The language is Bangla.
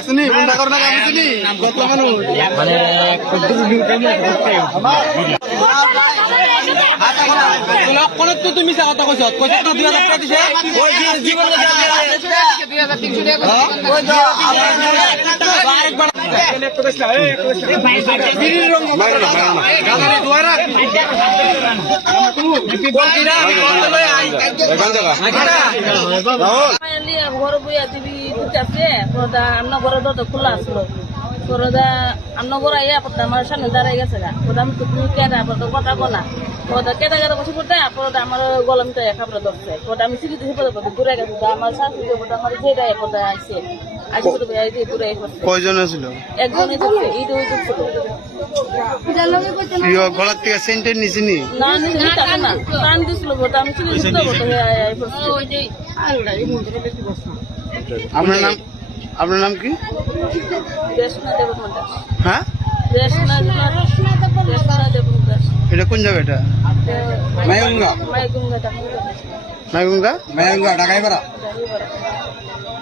দেখছনি বন্ধা করনা কামছিনি কত মানুষ মানে কোন তো তুমি কথা কইছ কইছ তো 2000 টাকা দিছে ওই জীবন ঘর বইয়া দিবি আছে আমরা ঘরের দরজা খোলা আসলো পরদা আমরা ঘর আইয়া পড়তে আমার সামনে দাঁড়াই গেছে গা আমি তুমি কেটে কথা কোনা পরদা কেটে গেলে বসে পড়তে পরদা আমার গলমটা খাবার ধরছে পরদা আমি সিঁড়ি দিয়ে পড়তে ঘুরে গেছে আমার শাশুড়ি পড়তে আমার যেটা পড়তে আসছে আসে পড়তে ঘুরে কয়জন ছিল একজনই ঢুকছে এইটা ওই ঢুকছে গলার থেকে সেন্টের নিছিনি না নিতে না টান দিছিল পড়তে আমি সিঁড়ি দিতে পড়তে আপনার নাম কি রেশনা দেবকুমার দাস হ্যাঁ রেশনা দেবকুমার দাস এটা কোন জায়গা এটা মাইগুঙ্গা মাইগুঙ্গা মায়াঙ্গা ঢাকায় পারা ঢাকায়